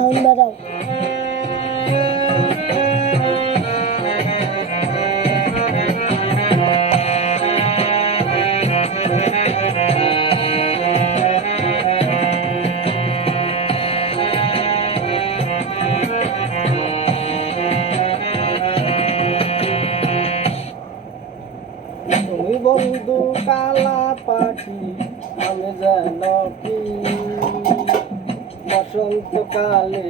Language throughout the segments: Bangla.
সাউন্ড বাড়াও। তুমি বন্ধু কালা পাখি, আমি যেন কি বসন্তকালে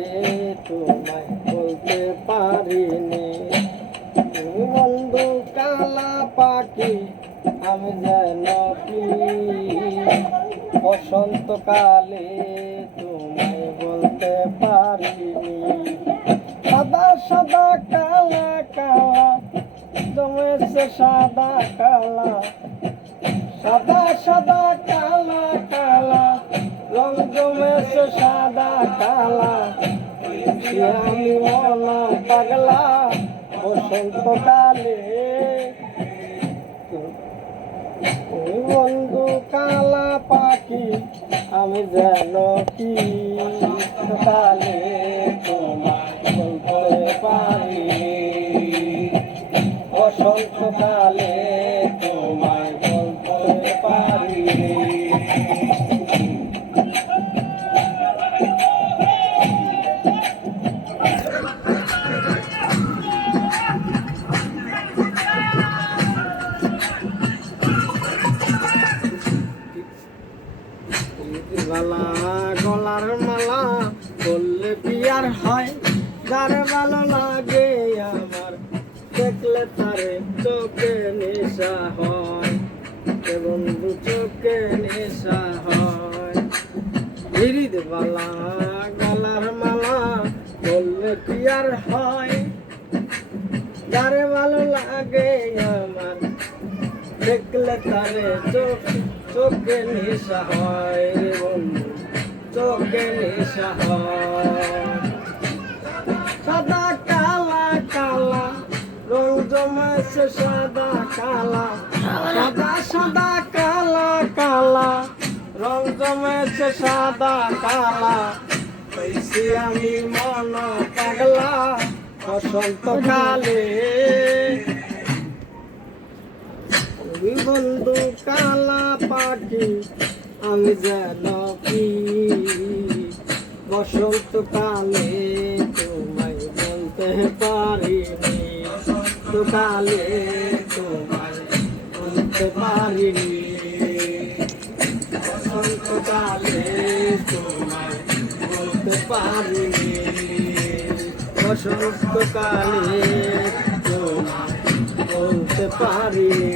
তোমায় বলতে পারিনি। তুমি বন্ধু কালা পাখি, আমি যেন কি বসন্তকালে তোমায় বলতে পারিনি। সাদা সাদা কালা কালা জমেছে সাদা কালা, সাদা সাদা কালা কালা রং জমেছে সাদা কালা। আমি মনা পাগলা বসন্তকালে, তুমি বন্ধু কালা পাখি, আমি যেন কি কালে তোমায় বলতে পারি। বসন্তকালে তোমায় বলতে পারি। মালা গলার মালা বললে বিয়ার হয়, যার ভালো লাগে আমার দেখলে তারে চোখে নেশা হয়, বন্ধু চোখে নেশা হয়। হৃদ মালা গলার মালা বললে বিয়ার হয়, যার ভালো লাগে আমার দেখলে তারে চোখে নেশা হয়, বন্ধু চোখে নেশা হয়। সাদা কালা কালা রং জমেছে সাদা কালা, সাদা সাদা কালা কালা রং জমেছে সাদা কালা। পেয়েছি আমি মন পাগলা বসন্তকালে। তুমি বন্ধু কালা পাখি, আমি যেন কি বসন্তকালে তোমায় বলতে পারিনি। বসন্তকালে তোমায় বলতে পারিনি। বসন্তকালে তোমায় বলতে পারিনি। বসন্তকালে তোমায় বলতে পারিনি।